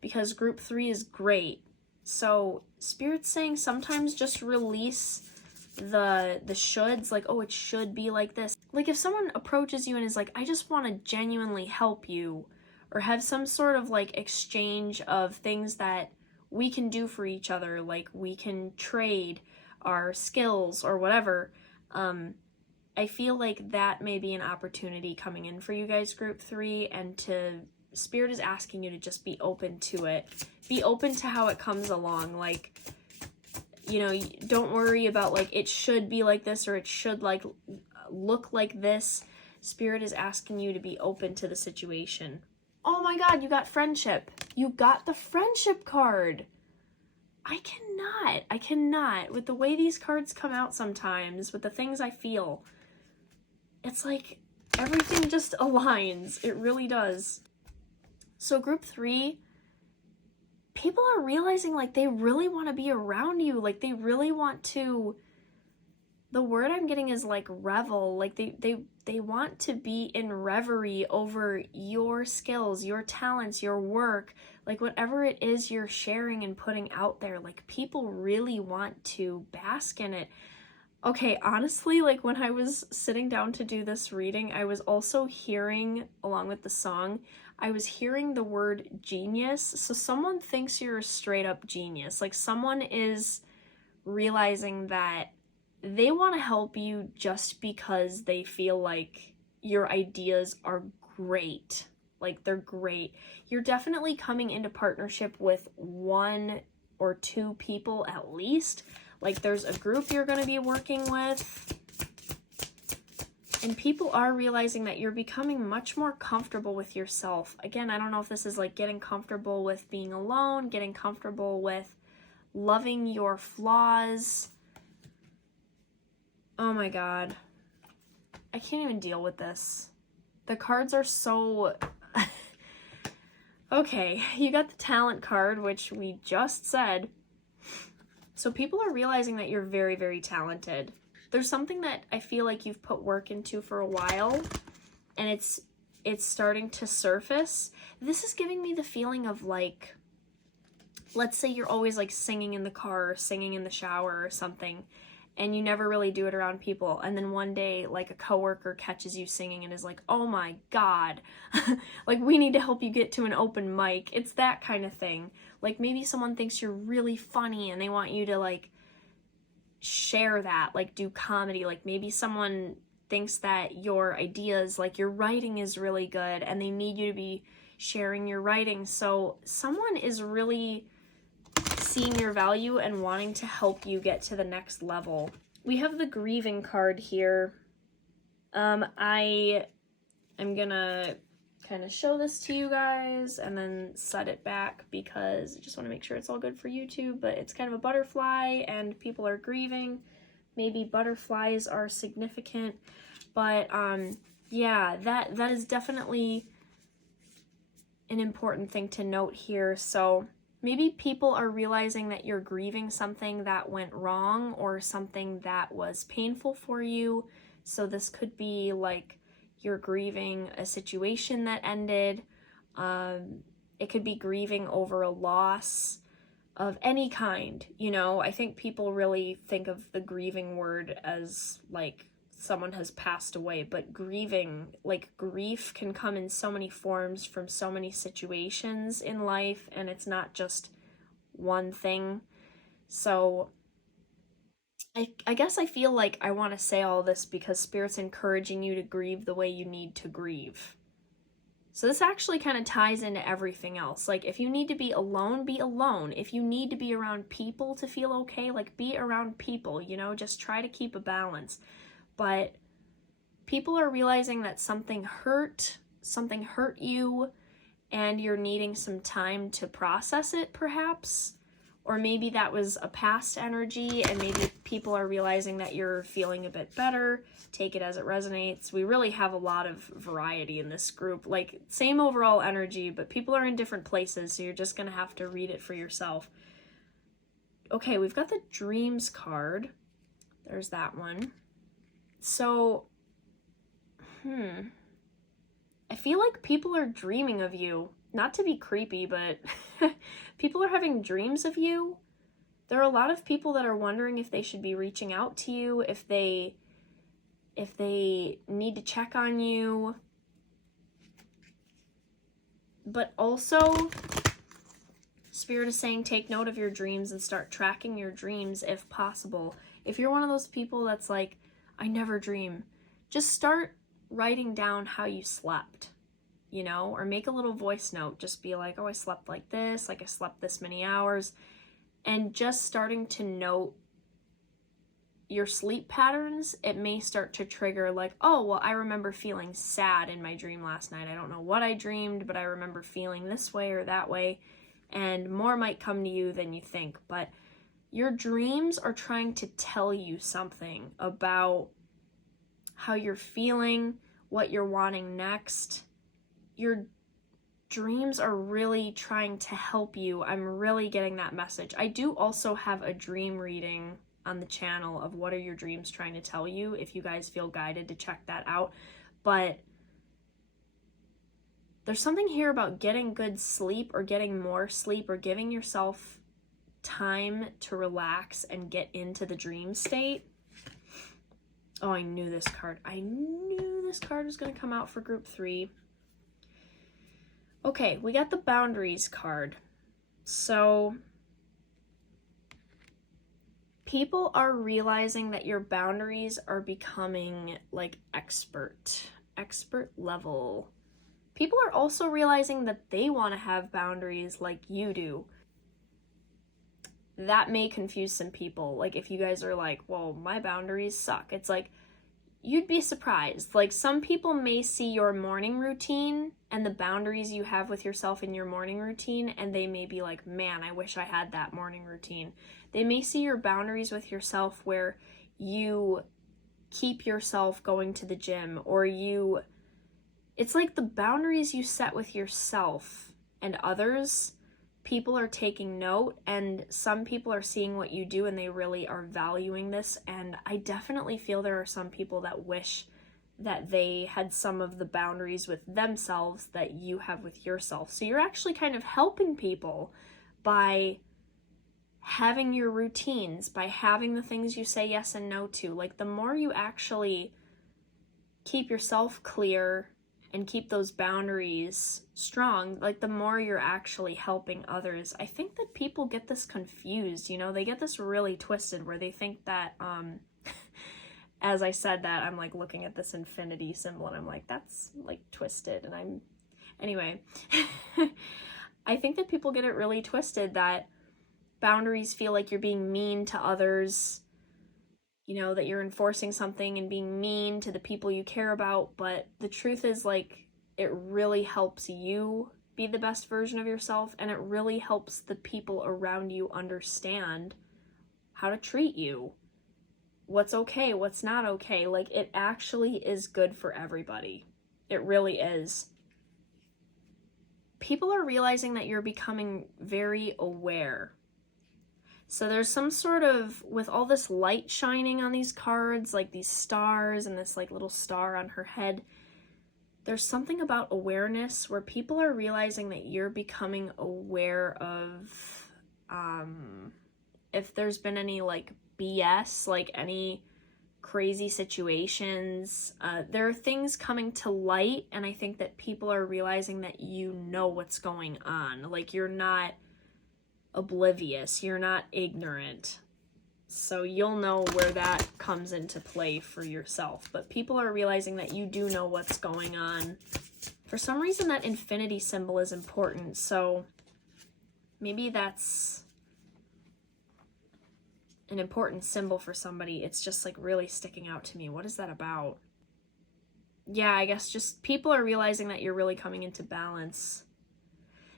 because group 3 is great. So Spirit's saying sometimes just release the shoulds, like, oh, it should be like this. Like if someone approaches you and is like, I just want to genuinely help you, or have some sort of like exchange of things that we can do for each other, like we can trade our skills or whatever, I feel like that may be an opportunity coming in for you guys, group 3, and Spirit is asking you to just be open to it. Be open to how it comes along. Like, you know, don't worry about like, it should be like this or it should like look like this. Spirit is asking you to be open to the situation. Oh my God, you got friendship. You got the friendship card. I cannot. With the way these cards come out sometimes, with the things I feel, it's like everything just aligns. It really does. So group 3, people are realizing like they really want to be around you. Like they really want to, the word I'm getting is like revel. Like they want to be in reverie over your skills, your talents, your work, like whatever it is you're sharing and putting out there. Like people really want to bask in it. Okay, honestly, like when I was sitting down to do this reading, I was also hearing, along with the song, I was hearing the word genius. So someone thinks you're a straight up genius. Like someone is realizing that they want to help you just because they feel like your ideas are great. Like they're great. You're definitely coming into partnership with 1 or 2 people at least. Like there's a group you're going to be working with. And people are realizing that you're becoming much more comfortable with yourself. Again, I don't know if this is like getting comfortable with being alone, getting comfortable with loving your flaws. Oh my God. I can't even deal with this. The cards are so... Okay, you got the talent card, which we just said. So people are realizing that you're very, very talented. There's something that I feel like you've put work into for a while, and it's starting to surface. This is giving me the feeling of like, let's say you're always like singing in the car or singing in the shower or something, and you never really do it around people, and then one day like a coworker catches you singing and is like, oh my god, like we need to help you get to an open mic. It's that kind of thing. Like maybe someone thinks you're really funny and they want you to like share that, like do comedy. Like maybe someone thinks that your ideas, like your writing is really good and they need you to be sharing your writing. So someone is really seeing your value and wanting to help you get to the next level. We have the grieving card here. I am gonna kind of show this to you guys and then set it back because I just want to make sure it's all good for YouTube, but it's kind of a butterfly and people are grieving. Maybe butterflies are significant, but yeah, that is definitely an important thing to note here. So maybe people are realizing that you're grieving something that went wrong or something that was painful for you. So this could be like you're grieving a situation that ended. It could be grieving over a loss of any kind. You know, I think people really think of the grieving word as like someone has passed away, but grieving, like grief can come in so many forms from so many situations in life, and it's not just one thing. So I guess I feel like I want to say all this because Spirit's encouraging you to grieve the way you need to grieve. So this actually kind of ties into everything else. Like if you need to be alone, be alone. If you need to be around people to feel okay, like be around people, you know, just try to keep a balance. But people are realizing that something hurt you, and you're needing some time to process it perhaps. Or maybe that was a past energy and maybe people are realizing that you're feeling a bit better. Take it as it resonates. We really have a lot of variety in this group. Like same overall energy, but people are in different places, so you're just going to have to read it for yourself. Okay, we've got the dreams card. There's that one. So, I feel like people are dreaming of you. Not to be creepy, but people are having dreams of you. There are a lot of people that are wondering if they should be reaching out to you, if they need to check on you. But also, Spirit is saying take note of your dreams and start tracking your dreams if possible. If you're one of those people that's like, I never dream, just start writing down how you slept. You know, or make a little voice note. Just be like, oh, I slept like I slept this many hours. And just starting to note your sleep patterns, it may start to trigger like, oh, well, I remember feeling sad in my dream last night. I don't know what I dreamed, but I remember feeling this way or that way. And more might come to you than you think. But your dreams are trying to tell you something about how you're feeling, what you're wanting next. Your dreams are really trying to help you. I'm really getting that message. I do also have a dream reading on the channel of what are your dreams trying to tell you, if you guys feel guided to check that out. But there's something here about getting good sleep or getting more sleep or giving yourself time to relax and get into the dream state. Oh, I knew this card. I knew this card was going to come out for group 3. Okay, we got the boundaries card. So people are realizing that your boundaries are becoming like expert level. People are also realizing that they want to have boundaries like you do. That may confuse some people. Like if you guys are like, well, my boundaries suck. It's like, you'd be surprised. Like some people may see your morning routine and the boundaries you have with yourself in your morning routine, and they may be like, man, I wish I had that morning routine. They may see your boundaries with yourself where you keep yourself going to the gym, or it's like the boundaries you set with yourself and others, people are taking note, and some people are seeing what you do and they really are valuing this. And I definitely feel there are some people that wish that they had some of the boundaries with themselves that you have with yourself. So you're actually kind of helping people by having your routines, by having the things you say yes and no to. Like, the more you actually keep yourself clear and keep those boundaries strong, like, the more you're actually helping others. I think that people get this confused, you know, they get this really twisted where they think that, as I said that, I'm like looking at this infinity symbol and I'm like, that's like twisted. And anyway, I think that people get it really twisted that boundaries feel like you're being mean to others, you know, that you're enforcing something and being mean to the people you care about. But the truth is, like, it really helps you be the best version of yourself, and it really helps the people around you understand how to treat you, what's okay, what's not okay. Like, it actually is good for everybody. It really is. People are realizing that you're becoming very aware. So there's some sort of, with all this light shining on these cards, like these stars and this like little star on her head, there's something about awareness where people are realizing that you're becoming aware of if there's been any like BS, like any crazy situations. There are things coming to light, and I think that people are realizing that you know what's going on. Like, you're not oblivious, you're not ignorant. So you'll know where that comes into play for yourself. But people are realizing that you do know what's going on. For some reason, that infinity symbol is important. So maybe that's an important symbol for somebody. It's just like really sticking out to me. What is that about? Yeah, I guess just people are realizing that you're really coming into balance.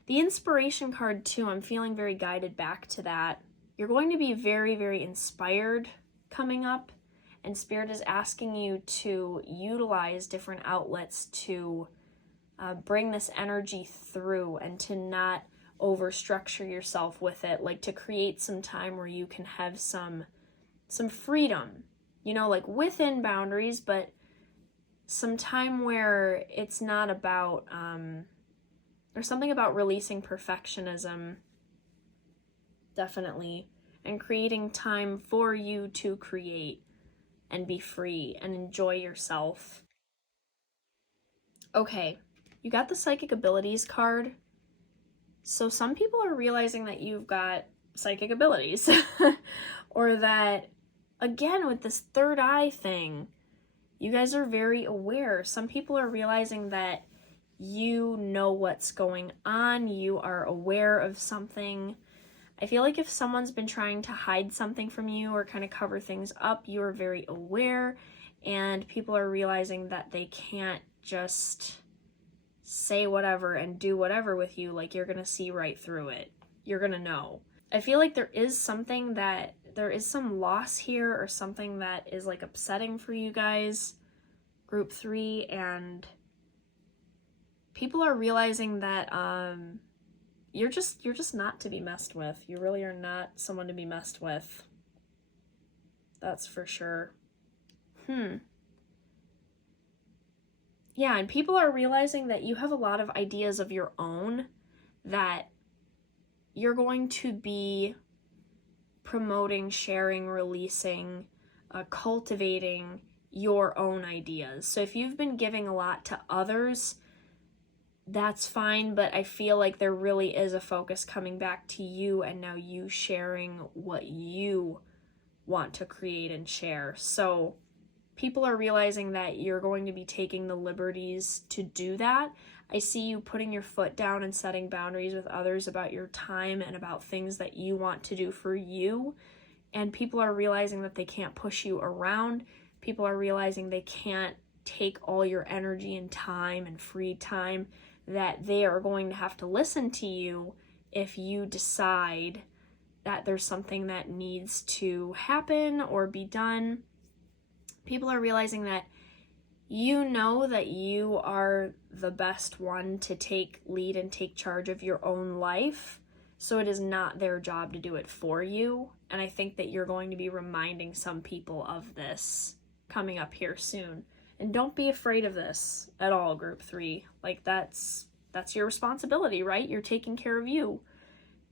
The inspiration card too, I'm feeling very guided back to that. You're going to be very, very inspired coming up, and Spirit is asking you to utilize different outlets to bring this energy through and to not overstructure yourself with it, like to create some time where you can have some freedom, you know, like within boundaries, but some time where it's not about there's something about releasing perfectionism, definitely, and creating time for you to create and be free and enjoy yourself. Okay, you got the psychic abilities card. So some people are realizing that you've got psychic abilities or that, again, with this third eye thing, you guys are very aware. Some people are realizing that you know what's going on, you are aware of something. I feel like if someone's been trying to hide something from you or kind of cover things up, you are very aware, and people are realizing that they can't just say whatever and do whatever with you. Like, you're gonna see right through it. You're gonna know. I feel like there is some loss here, or something that is like upsetting for you guys, group 3, and people are realizing that you're just not to be messed with. You really are not someone to be messed with. That's for sure. Yeah, and people are realizing that you have a lot of ideas of your own that you're going to be promoting, sharing, releasing, cultivating your own ideas. So if you've been giving a lot to others, that's fine, but I feel like there really is a focus coming back to you, and now you sharing what you want to create and share. So people are realizing that you're going to be taking the liberties to do that. I see you putting your foot down and setting boundaries with others about your time and about things that you want to do for you. And people are realizing that they can't push you around. People are realizing they can't take all your energy and time and free time, that they are going to have to listen to you if you decide that there's something that needs to happen or be done. People are realizing that You know that you are the best one to take lead and take charge of your own life, so it is not their job to do it for you. And I think that you're going to be reminding some people of this coming up here soon. And don't be afraid of this at all, group 3. Like, that's your responsibility, right? You're taking care of you.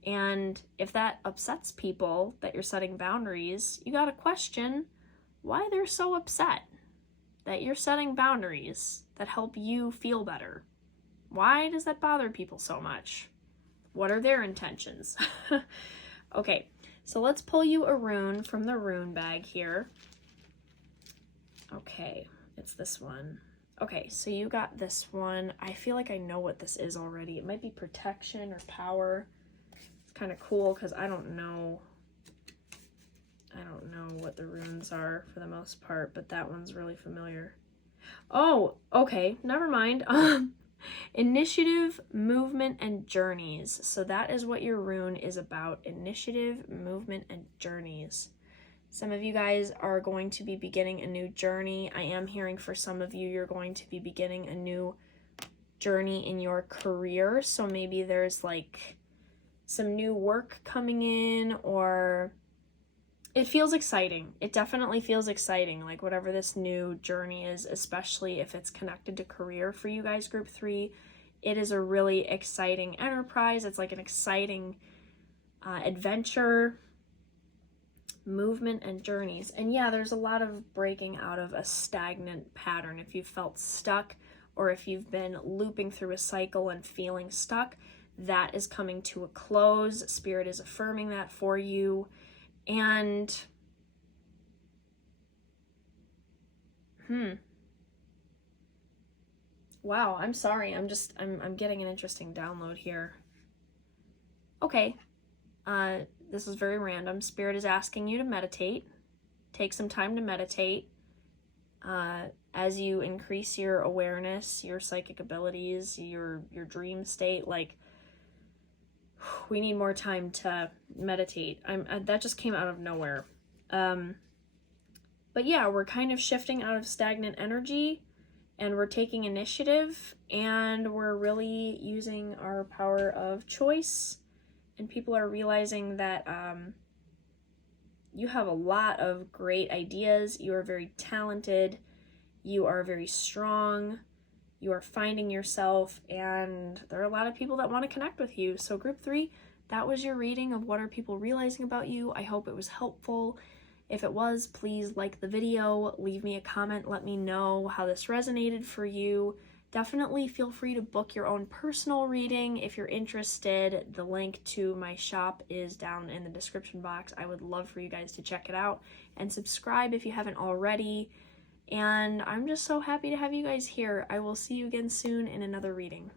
And if that upsets people that you're setting boundaries, you got to question why they're so upset that you're setting boundaries that help you feel better. Why does that bother people so much? What are their intentions? Okay, so let's pull you a rune from the rune bag here. Okay, it's this one. Okay, so you got this one. I feel like I know what this is already. It might be protection or power. It's kind of cool because I don't know what the runes are for the most part, but that one's really familiar. Oh, okay, never mind. Initiative, movement, and journeys. So that is what your rune is about. Initiative, movement, and journeys. Some of you guys are going to be beginning a new journey. I am hearing for some of you, you're going to be beginning a new journey in your career. So maybe there's like some new work coming in, or it feels exciting. It definitely feels exciting, like whatever this new journey is, especially if it's connected to career for you guys, group 3. It is a really exciting enterprise. It's like an exciting adventure, movement, and journeys. And yeah, there's a lot of breaking out of a stagnant pattern. If you've felt stuck, or if you've been looping through a cycle and feeling stuck, that is coming to a close. Spirit is affirming that for you. And wow, I'm sorry. I'm getting an interesting download here. Okay. This is very random. Spirit is asking you to meditate. Take some time to meditate. As you increase your awareness, your psychic abilities, your dream state, like, we need more time to meditate. That just came out of nowhere. But yeah, we're kind of shifting out of stagnant energy, and we're taking initiative, and we're really using our power of choice, and people are realizing that you have a lot of great ideas. You are very talented. You are very strong. You are finding yourself, and there are a lot of people that want to connect with you. So group 3, that was your reading of what are people realizing about you. I hope it was helpful. If it was, please like the video, leave me a comment, let me know how this resonated for you. Definitely feel free to book your own personal reading if you're interested. The link to my shop is down in the description box. I would love for you guys to check it out, and subscribe if you haven't already. And I'm just so happy to have you guys here. I will see you again soon in another reading.